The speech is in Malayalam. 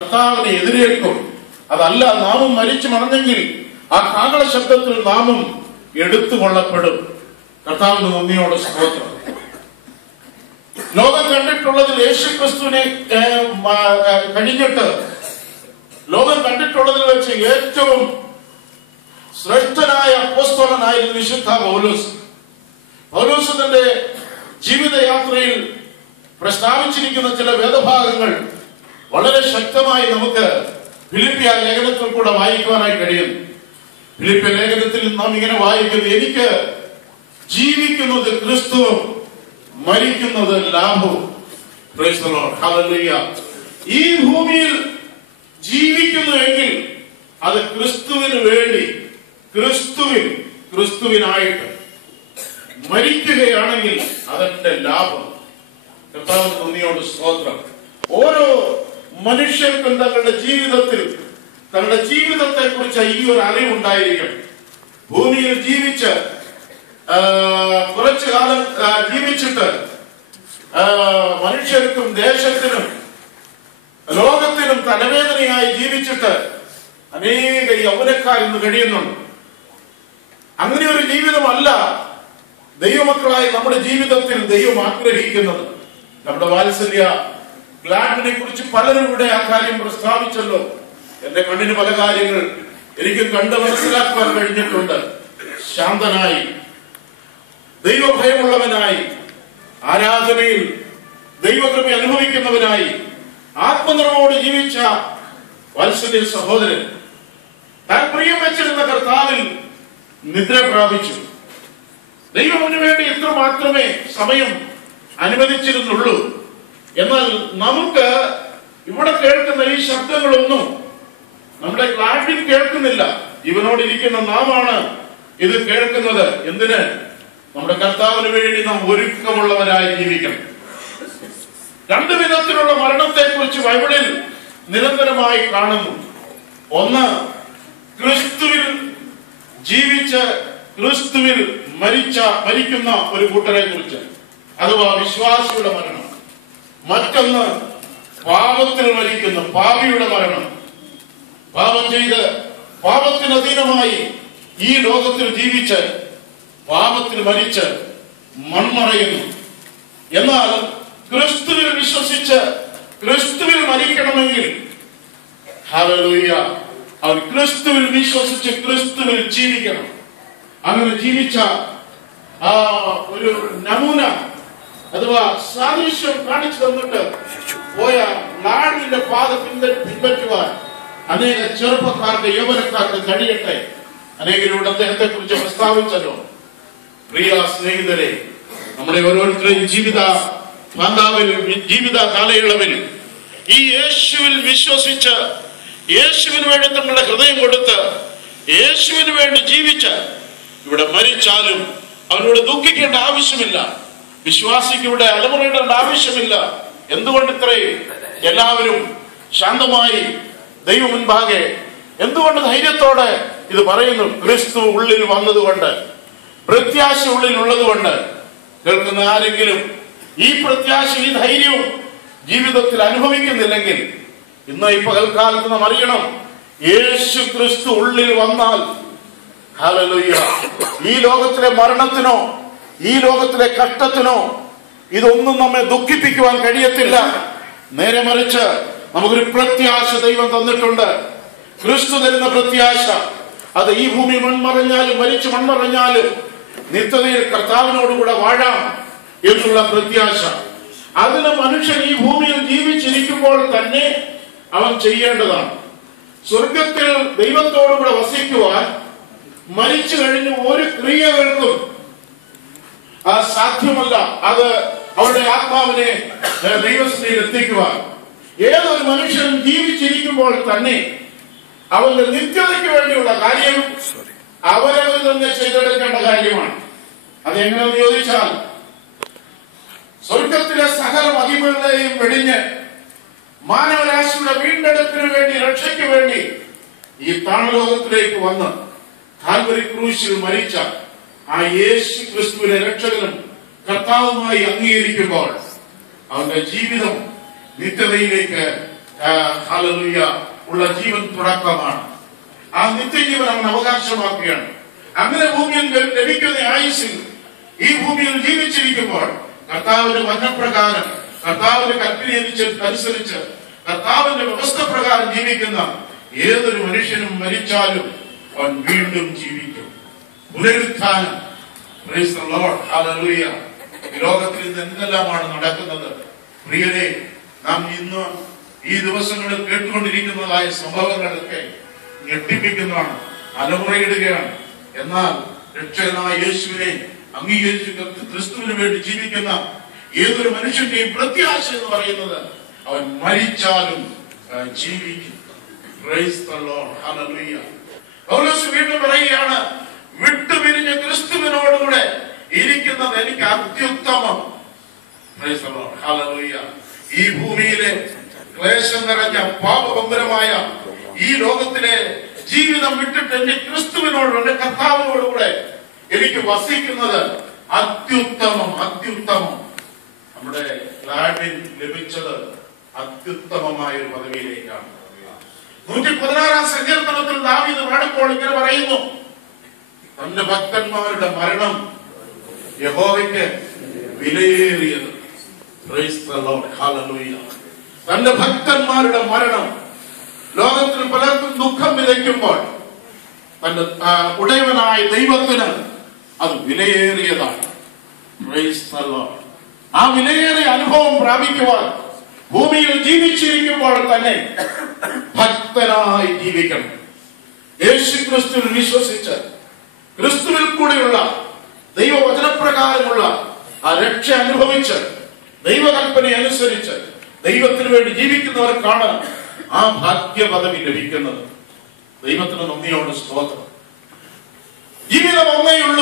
കർത്താവിനെ എതിരേൽക്കും. അതല്ല, നാമും മരിച്ചു മറന്നെങ്കിൽ ആ കാഹള ശബ്ദത്തിൽ നാമും എടുത്തുകൊള്ളപ്പെടും. കർത്താവിന് നന്ദിയോടെ സ്തോത്രം. ലോകം കണ്ടിട്ടുള്ളതിൽ യേശുക്രിസ്തുവിനെ കഴിഞ്ഞിട്ട് ലോകം കണ്ടിട്ടുള്ളതിൽ വെച്ച് ഏറ്റവും ശ്രേഷ്ഠനായ അപ്പോസ്തലനായിരുന്നു വിശുദ്ധ പൗലോസ്. പൗലോസ് തന്റെ ജീവിതയാത്രയിൽ പ്രസ്താവിച്ചിരിക്കുന്ന ചില വേദഭാഗങ്ങൾ വളരെ ശക്തമായി നമുക്ക് ഫിലിപ്പിയ ലേഖനത്തിൽ കൂടെ വായിക്കുവാനായി കഴിയും. ഫിലിപ്പിയ ലേഖനത്തിൽ നാം ഇങ്ങനെ വായിക്കുന്നു: എനിക്ക് ജീവിക്കുന്നത് ക്രിസ്തുവും മരിക്കുന്നത് ലാഭവും. Price the lord, hallelujah. ഈ ഭൂമിയിൽ ജീവിക്കുന്നുവെങ്കിൽ അത് ക്രിസ്തുവിന് വേണ്ടി, ക്രിസ്തുവിനായിട്ട് മരിക്കുകയാണെങ്കിൽ അതെന്റെ ലാഭം. കർത്താവിന് നന്ദിയോട് സ്തോത്രം. ഓരോ മനുഷ്യർക്കും തങ്ങളുടെ ജീവിതത്തെ കുറിച്ച് ഈ ഒരു അറിവുണ്ടായിരിക്കണം. ഭൂമിയിൽ ജീവിച്ച് കുറച്ചു കാലം ജീവിച്ചിട്ട് മനുഷ്യർക്കും ദേശത്തിനും ലോകത്തിനും തലവേദനയായി ജീവിച്ചിട്ട് അനേക യൗവനക്കാർ ഇന്ന് കഴിയുന്നുണ്ട്. അങ്ങനെ ഒരു ജീവിതമല്ല ദൈവമക്കളായി നമ്മുടെ ജീവിതത്തിൽ ദൈവം ആഗ്രഹിക്കുന്നത്. നമ്മുടെ വാത്സല്യ ഗ്ലാഡിനെ കുറിച്ച് പലരും ഇവിടെ ആ കാര്യം പ്രസ്താവിച്ചല്ലോ. എന്റെ കണ്ണിന് പല കാര്യങ്ങൾ എനിക്ക് കണ്ട് മനസ്സിലാക്കുവാൻ കഴിഞ്ഞിട്ടുണ്ട്. ശാന്തനായി, ദൈവഭയമുള്ളവനായി, ആരാധനയിൽ ദൈവകൃപ അനുഭവിക്കുന്നവനായി, ആത്മനിറവോട് ജീവിച്ച വാത്സല്യ സഹോദരൻ താൻ പ്രിയം വെച്ചിരുന്ന കർത്താവിൽ നിദ്ര പ്രാപിച്ചു. ദൈവത്തിന് വേണ്ടി എത്ര മാത്രമേ സമയം അനുവദിച്ചിരുന്നുള്ളൂ. എന്നാൽ നമുക്ക് ഇവിടെ കേൾക്കുന്ന ഈ ശബ്ദങ്ങളൊന്നും നമ്മുടെ ക്ലാഡിൽ കേൾക്കുന്നില്ല. ജീവനോടിരിക്കുന്ന നാമാണ് ഇത് കേൾക്കുന്നത്. എന്തിന്? നമ്മുടെ കർത്താവിന് വേണ്ടി നാം ഒരുക്കമുള്ളവരായി ജീവിക്കണം. രണ്ടു വിധത്തിലുള്ള മരണത്തെ കുറിച്ച് ബൈബിളിൽ നിരന്തരമായി കാണുന്നു. ഒന്ന്, ക്രിസ്തുവിൽ ജീവിച്ച് ക്രിസ്തുവിൽ മരിക്കുന്ന ഒരു കൂട്ടരെ കുറിച്ച്, അഥവാ വിശ്വാസിയുടെ മരണം. മറ്റൊന്ന്, പാപത്തിൽ മരിക്കുന്ന പാപിയുടെ മരണം. പാപം ചെയ്ത് പാപത്തിന് അധീനമായി ഈ ലോകത്തിൽ ജീവിച്ച് പാപത്തിൽ മരിച്ച് മൺമറയുന്നു. എന്നാൽ ക്രിസ്തുവിൽ വിശ്വസിച്ച് ക്രിസ്തുവിൽ മരിക്കണമെങ്കിൽ, ഹല്ലേലൂയ, അവൻ ക്രിസ്തുവിൽ വിശ്വസിച്ച് ക്രിസ്തുവിൽ ജീവിക്കണം. അങ്ങനെ ജീവിച്ച ആ ഒരു നമൂന അഥവാ സാദൃശ്യം കാണിച്ചു തന്നിട്ട് പോയ നാടിന്റെ പാത പിൻപറ്റുവാൻ അനേക ചെറുപ്പക്കാർക്ക്, യൗവനക്കാർക്ക് കഴിയട്ടെ. അനേകരോട് അദ്ദേഹത്തെ കുറിച്ച് പ്രസ്താവിച്ചല്ലോ. പ്രിയ സ്നേഹിതരെ, നമ്മുടെ ഓരോരുത്തരെയും ജീവിത കാലയളവിൽ ഈ യേശുവിൽ വിശ്വസിച്ച് യേശുവിന് വേണ്ടി തങ്ങളുടെ ഹൃദയം കൊടുത്ത് യേശുവിന് വേണ്ടി ജീവിച്ച് ഇവിടെ മരിച്ചാലും അവനോട് ദുഃഖിക്കേണ്ട ആവശ്യമില്ല. വിശ്വാസിക്ക് ഇവിടെ അലമുറയിടേണ്ട ആവശ്യമില്ല. എന്തുകൊണ്ട് ഇത്രയും എല്ലാവരും ശാന്തമായി ദൈവ മുൻപാകെ എന്തുകൊണ്ട് ധൈര്യത്തോടെ ഇത് പറയുന്നു? ക്രിസ്തു ഉള്ളിൽ വന്നതുകൊണ്ട്, പ്രത്യാശ ഉള്ളിൽ ഉള്ളതുകൊണ്ട്. കേൾക്കുന്ന ആരെങ്കിലും ഈ പ്രത്യാശ, ഈ ധൈര്യവും ജീവിതത്തിൽ അനുഭവിക്കുന്നില്ലെങ്കിൽ ഇന്ന് ഈ പകൽക്കാലത്ത് നാം അറിയണം, യേശു ക്രിസ്തു ഉള്ളിൽ വന്നാൽ, ഹല്ലേലൂയ, ഈ ലോകത്തിലെ മരണത്തിനോ ഈ ലോകത്തിലെ കഷ്ടത്തിനോ ഇതൊന്നും നമ്മെ ദുഃഖിപ്പിക്കുവാൻ കഴിയത്തില്ല. നേരെ മറിച്ച് നമുക്കൊരു പ്രത്യാശ ദൈവം തന്നിട്ടുണ്ട്. ക്രിസ്തു തരുന്ന പ്രത്യാശ, അത് ഈ ഭൂമി മൺമറഞ്ഞാലും മരിച്ചു മൺമറഞ്ഞാലും നിത്യതയിൽ കർത്താവിനോടുകൂടെ വാഴാം എന്നുള്ള പ്രത്യാശ. അതിന് മനുഷ്യൻ ഈ ഭൂമിയിൽ ജീവിച്ചിരിക്കുമ്പോൾ തന്നെ അവൻ ചെയ്യേണ്ടതാണ്. സ്വർഗത്തിൽ ദൈവത്തോടുകൂടെ വസിക്കുവാൻ മരിച്ചു കഴിഞ്ഞ് ഒരു ക്രിയകൾക്കും സാധ്യമല്ല. അത് അവരുടെ ആത്മാവിനെ ദൈവസ്ഥയിൽ എത്തിക്കുവാൻ ഏതൊരു മനുഷ്യനും ജീവിച്ചിരിക്കുമ്പോൾ തന്നെ അവന്റെ നിത്യതയ്ക്ക് വേണ്ടിയുള്ള കാര്യം അവരവർ തന്നെ ചെയ്തെടുക്കേണ്ട കാര്യമാണ്. അതെങ്ങനെയെന്ന് ചോദിച്ചാൽ, സ്വർഗത്തിലെ സകല മഹിമകളെയും വെടിഞ്ഞ് മാനവരാശിയുടെ വീണ്ടെടുപ്പിന് വേണ്ടി, രക്ഷയ്ക്ക് വേണ്ടി ഈ താണലോകത്തിലേക്ക് വന്ന് കാൽവരി ക്രൂശിൽ മരിച്ച ആ യേശു ക്രിസ്തുവിനെ രക്ഷകനും കർത്താവുമായി അംഗീകരിക്കുമ്പോൾ അവന്റെ ജീവിതം നിത്യതയിലേക്ക് ഹല്ലേലൂയ ഉള്ള ജീവൻ തുടക്കമാണ്. ആ നിത്യജീവൻ അവൻ അവകാശമാക്കുകയാണ്. അങ്ങനെ ഭൂമിയിൽ ലഭിക്കുന്ന ആയുസ്സിൽ ഈ ഭൂമിയിൽ ജീവിച്ചിരിക്കുമ്പോൾ കർത്താവിന്റെ വചനപ്രകാരം, കർത്താവിന്റെ കൽപ്പനയനുസരിച്ച്, കർത്താവിന്റെ വ്യവസ്ഥ പ്രകാരം ജീവിക്കുന്ന ഏതൊരു മനുഷ്യനും മരിച്ചാലും അവൻ വീണ്ടും ജീവിക്കും. പുനരുത്ഥാനം. Price the lord. ഹല്ലേലൂയ. ലോകത്തിൽ ഇന്ന് എന്തെല്ലാമാണ് നടക്കുന്നത് പ്രിയരെ. നാം ഇന്ന് ഈ ദിവസങ്ങളിൽ കേട്ടുകൊണ്ടിരിക്കുന്നതായ സംഭവങ്ങളൊക്കെ ഞെട്ടിപ്പിക്കുന്നതാണ്, അലമുറയിടുകയാണ്. എന്നാൽ രക്ഷകനായ യേശുവിനെ അംഗീകരിച്ച് ക്രിസ്തുവിന് വേണ്ടി ജീവിക്കുന്ന ഏതൊരു മനുഷ്യന്റെയും പ്രത്യാശ എന്ന് പറയുന്നത് അവൻ മരിച്ചാലും ജീവിക്കും. Praise the lord. Hallelujah. Paulose വീണ്ടും പറയുകയാണ്, വിട്ടുപിരിഞ്ഞ് ക്രിസ്തുവിനോടുകൂടെ ഇരിക്കുന്നത് എനിക്ക് അത്യുത്തമം. Praise the lord. ഹല്ലേലൂയ. ഈ ഭൂമിയിലെ ക്ലേശം നിറഞ്ഞ പാപഭംഗരമായ ഈ ലോകത്തിലെ ജീവിതം വിട്ടിട്ട് എന്റെ ക്രിസ്തുവിനോട്, എന്റെ കർത്താവിനോടുകൂടെ എനിക്ക് വസിക്കുന്നത് അത്യുത്തമം. അത്യുത്തമം. നമ്മുടെ ലാഡിൻ ലഭിച്ചത് അത്യുത്തമമായ ഒരു പദവിയിലേക്കാണ്. 116 സങ്കീർത്തനത്തിൽ ദാവീദ് പാടുമ്പോൾ ഇങ്ങനെ പറയുന്നു, തന്റെ ഭക്തന്മാരുടെ മരണം യഹോവയ്ക്ക് വിലയേറിയത്. Praise the lord. ഹല്ലേലൂയ. തന്റെ ഭക്തന്മാരുടെ മരണം, ലോകത്തിൽ പലർക്കും ദുഃഖം വിതയ്ക്കുമ്പോൾ തന്റെ ഉടയവനായ ദൈവത്തിന് അത് വിലയേറിയതാണ്. Price the Lord. ആ വിലയേറിയ അനുഭവം പ്രാപിക്കുവാൻ ഭൂമിയിൽ ജീവിച്ചിരിക്കുമ്പോൾ തന്നെ ഭക്തനായി ജീവിക്കണം. യേശു ക്രിസ്തുവിൽ വിശ്വസിച്ച് ക്രിസ്തുവിൽ കൂടെയുള്ള ദൈവവചനപ്രകാരമുള്ള ആ രക്ഷ അനുഭവിച്ച് ദൈവകൽപ്പന അനുസരിച്ച് ദൈവത്തിന് വേണ്ടി ജീവിക്കുന്നവർക്കാണ് ആ ഭാഗ്യ പദവി ലഭിക്കുന്നത്. ദൈവത്തിന് നന്ദിയോട് സ്തോത്രം. ജീവിതം ഒന്നേയുള്ളൂ.